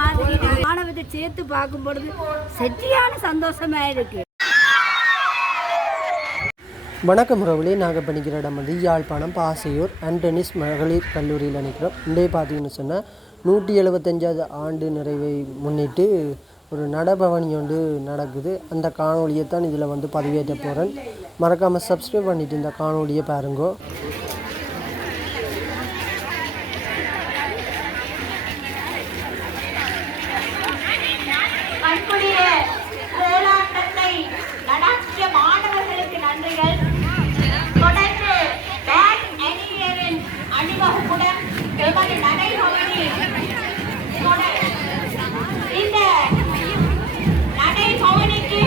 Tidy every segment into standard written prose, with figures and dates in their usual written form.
மாதிரி மாணவத்தை சேர்த்து பார்க்கும் பொழுது சரியான சந்தோஷமாக இருக்குது. வணக்கம் உறவுகளே, நாங்கள் படிக்கிற இடம் வந்து யாழ்ப்பாணம் பாசையூர் ஆண்டனிஸ் மகளிர் கல்லூரியில் நிற்கிறோம். இன்றைய பார்த்தீங்கன்னு சொன்னால் 175வது ஆண்டு நிறைவை முன்னிட்டு ஒரு நடபவனி ஒன்று நடக்குது. அந்த காணொலியை தான் இதில் வந்து பதிவேற்ற போகிறேன். மறக்காமல் சப்ஸ்கிரைப் பண்ணிவிட்டு இந்த காணொலியை பாருங்கோ. மாணவர்களுக்கு நன்றிகள். தொடர்ந்து பேக் அணியினரின் அணிவகுப்புடன் எமது நடைபவனி இந்த நடைபவனிக்கு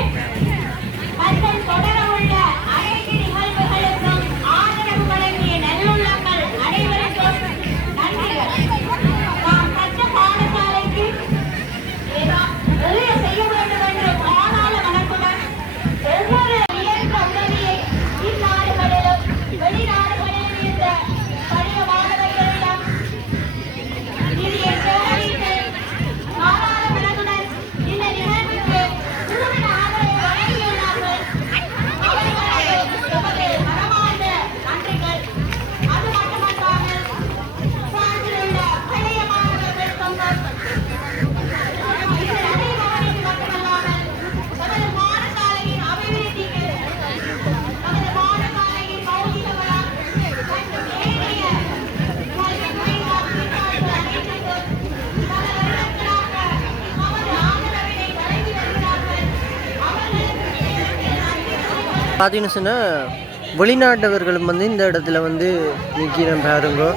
மற்றும் தொடரவுள்ள அனைத்து நிகழ்வுகளுக்கும் ஆதரவு வழங்கிய நல்லுள்ளங்கள் அனைவருக்கும் நன்றிகள். நாம் கற்ற பாடசாலைக்கு நிறைய செய்ய வேண்டும் என்று ஆனால மனத்துடன் ஒவ்வொரு பார்த்தீங்கன்னு சொன்னால் வெளிநாட்டவர்களும் வந்து இந்த இடத்துல வந்து நிற்கிறேன் பாருங்க.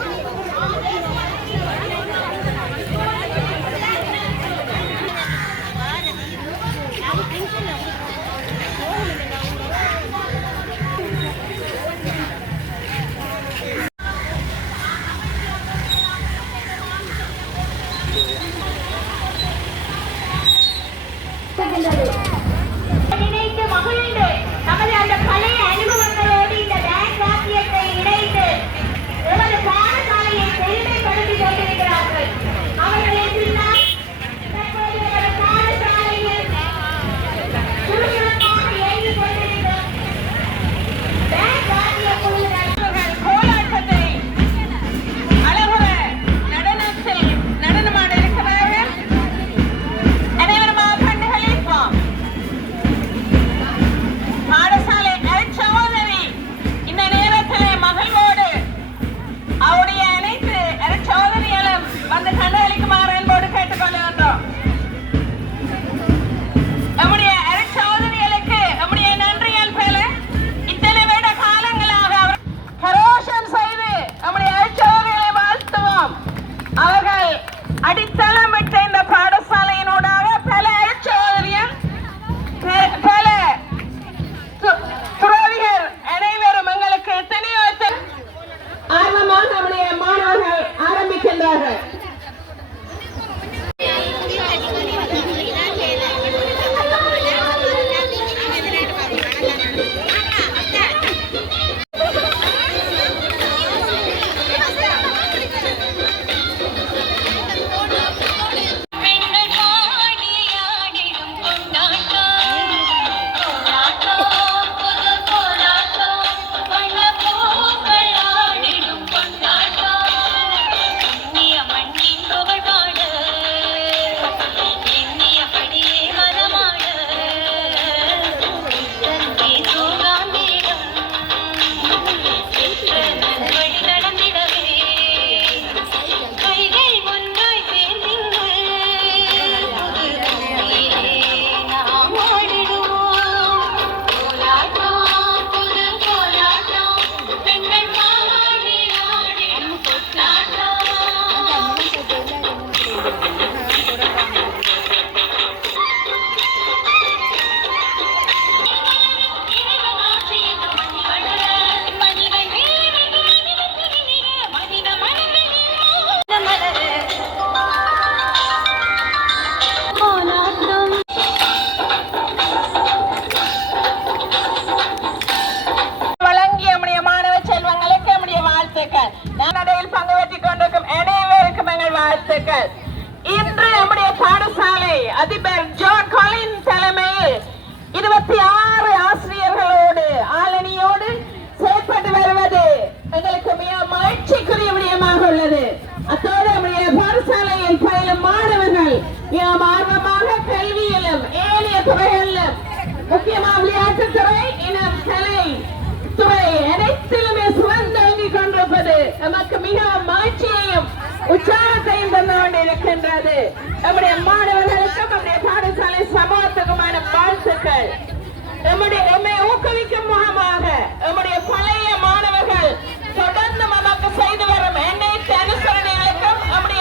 பாடசாலை அதிபர் ஜான் காலின் தலைமையில் 26 ஆசிரியர்களோடு ஆளணியோடு செயல்பட்டு வருவது எங்களுக்கு மிக மகிழ்ச்சிக்குரிய விடயமாக உள்ளது. அத்தோடு நம்முடைய பாடசாலையில் பயிலும் மாணவர்கள் மிக ஆர்வமாக கல்வியிலும் ஏனைய துறைகளிலும் முக்கியமாக விளையாட்டுத்துறை இனம் கலை துறை அனைத்திலுமே சிறந்தோங்கிக் கொண்டிருப்பது நமக்கு மிக மகிழ்ச்சியையும் உற்சாகத்தையும் தந்து கொண்டிருக்கின்றது. நம்முடைய மாணவர்களுக்கும் நம்முடைய பாடசாலை சமூகத்துக்குமான வாழ்த்துக்கள். நம்மை ஊக்குவிக்கும் முகமாக நம்முடைய பழைய மாணவர்கள் தொடர்ந்து நமக்கு செய்து வரும் அனைத்து அனுசரணைகளுக்கும் நம்முடைய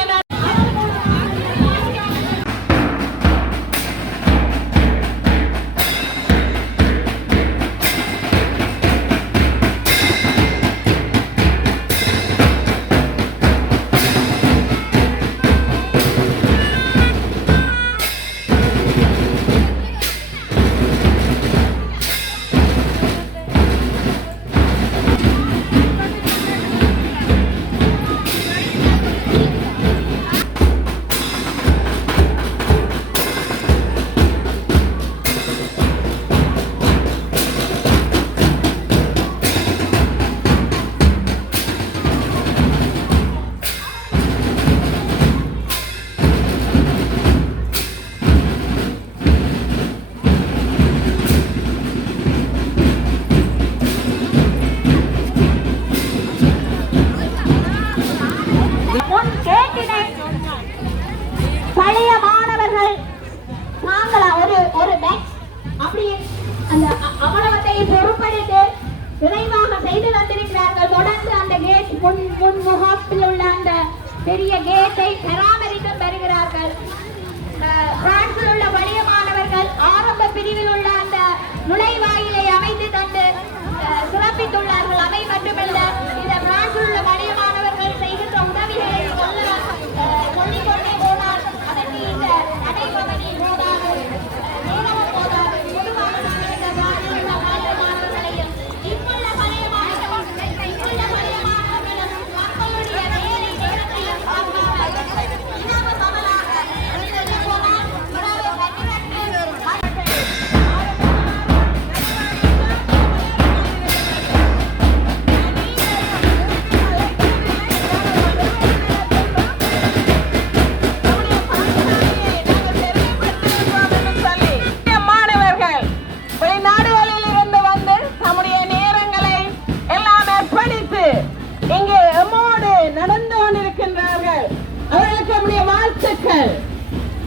பழைய மாணவர்கள் நாங்களா ஒரு அப்படி அந்த அவலவத்தை பொறுப்பெடுத்து விரைவாக செய்து வந்திருக்கிறார்கள். தொடர்ந்து அந்த கேட் முன்முகத்தில் உள்ள அந்த பெரிய கேட்டை பராமரித்து வருகிறார்கள். பிரான்சில் உள்ள பழைய மாணவர்கள் ஆரம்ப பிரிவில் உள்ள அந்த நுழைவாயிலை அமைத்து தந்து சிறப்பித்துள்ளார்கள். அவை மட்டுமல்ல, இந்த பிரான்சில் உள்ள பழைய மாணவர்கள் செய்கின்ற உதவிகளை சொல்லிக்கொண்டே போனால் அதற்கு இந்த நடைபவனி போதாது, நேரமும் போதாது. பொதுவாக நாங்கள் இந்த பிரான்சில் உள்ள பழைய மாணவர்களையும் இங்குள்ள பழைய மாணவர்களும் மக்களுடைய வேலை நேரத்தையும் பார்க்கிறார்கள். இனவு பகலாக சொல்ல போனால்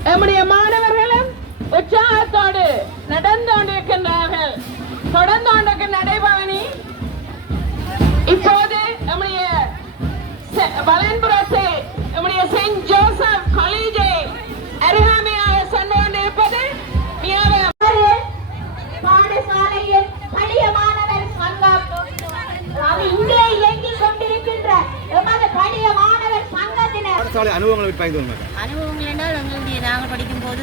நம்முடைய மாணவர்களும் உற்சாகத்தோடு நடந்து கொண்டிருக்கின்றார்கள். தொடர்ந்து கொண்டிருக்கிற நடைபவனி இப்போது நம்முடைய வலன்புரத்தை நம்முடைய செயின்ட் ஜோசப் காலேஜை அருகாமையாக சென்று கொண்டிருப்பது பாடசாலையில் பழைய மாணவர் சங்கம் இங்கே இயங்கிக் கொண்டிருக்கின்ற எமது பழைய மாணவர் சங்கத்தினர் அனுபவங்கள் என்றால் எங்களுடைய நாங்கள் படிக்கும்போது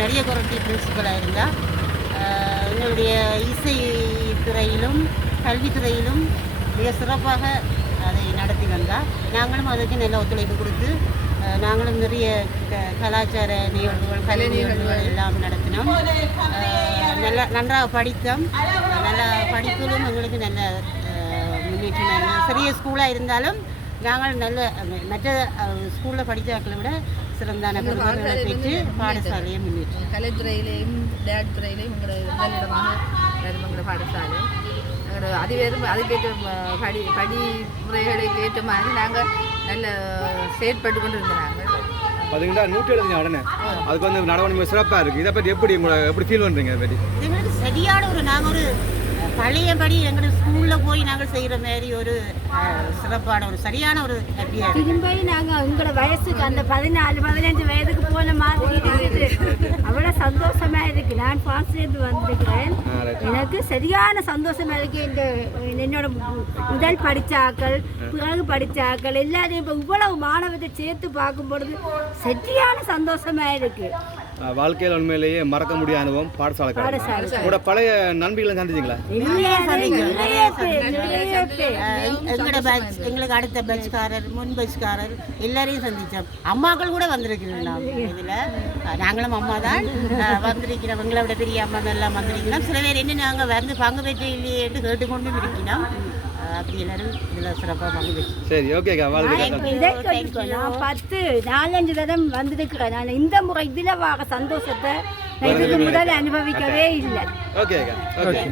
நிறைய குரட்டி பிரின்சிபலாக இருந்தால் எங்களுடைய இசை துறையிலும் கல்வித்துறையிலும் மிக சிறப்பாக அதை நடத்தி வந்தால் நாங்களும் அதுக்கு நல்ல ஒத்துழைப்பு கொடுத்து நாங்களும் நிறைய கலாச்சார நிகழ்வுகள் கலை நிகழ்வுகள் எல்லாம் நடத்தினோம். நன்றாக படித்தோம். நல்ல படிப்பிலும் எங்களுக்கு நல்ல முன்னேற்றம். சிறிய ஸ்கூலாக இருந்தாலும் நாங்கள் நல்ல மற்ற ஸ்கூலில் படித்தவர்களை விட சிறந்தான பெருமாள்களை பெற்று பாடசாலையை முன்னேற்றோம். கலைத்துறையிலையும் விளையாட்டு துறையிலையும் முதலிடமாக வரும் எங்களோட பாடசாலை. அதுக்கேற்ற படிமுறைகளுக்கு ஏற்ற மாதிரி நாங்கள் நல்ல செயற்பட்டு கொண்டு இருந்தாங்க. பார்த்தீங்கன்னா 175 உடனே அதுக்கு வந்து நடவடிக்கை சிறப்பாக இருக்குது. இதை பற்றி எப்படி ஃபீல் பண்ணுறீங்க? அதை பற்றி எங்களுக்கு சரியான நாங்கள் ஒரு பழையபடி எங்கள் ஸ்கூலில் போய் நாங்கள் செய்கிற மாதிரி ஒரு சிறப்பான சரியான ஹாப்பியாக திரும்பி நாங்கள் உங்களோட வயசுக்கு அந்த 14-15 வயதுக்கு போன மாதிரி இருக்குது. அவ்வளோ சந்தோஷமாக இருக்குது. நான் பாஸ்லேருந்து வந்திருக்கிறேன். எனக்கு சரியான சந்தோஷமாக இருக்குது. என்னோட முதல் படித்தாக்கள் பிறகு படித்தாக்கள் எல்லாரையும் இப்போ இவ்வளவு மாணவத்தை சேர்த்து பார்க்கும் பொழுது சரியான சந்தோஷமாக இருக்குது. வாழ்க்கையில் உண்மையிலேயே மறக்க முடியாத அனுபவம் பாடசாலை காலம். கூட பழைய நண்பிகளை சந்திச்சிங்களா? எங்களோட பேட்ச், எங்களுக்கு அடுத்த பேட்ச்காரர், முன் பேட்ச்காரர் எல்லாரையும் சந்தித்தோம். அம்மாக்கள் கூட வந்திருக்கிறோம். நாங்கள் இதில் நாங்களும் அம்மா தான் வந்திருக்கிறோம். எங்களை விட பெரிய அம்மா எல்லாம் வந்திருக்கிறோம். சில பேர் என்ன நாங்கள் வந்து பங்கு பெற்று இல்லையேட்டு கேட்டுக்கொண்டும் இருக்கிறோம். அப்படி எல்லாரும் இதில் சிறப்பாக பங்கு பெற்று. சரி, ஓகேக்கா. வாழ்க்கை நான் 4-5 தடவை வந்திருக்கிறேன். நான் இந்த முறை இதில் வார சந்தோஷத்தை இதுக்கு முதல் அனுபவிக்கவே இல்லை. ஓகேக்கா. ஓகே.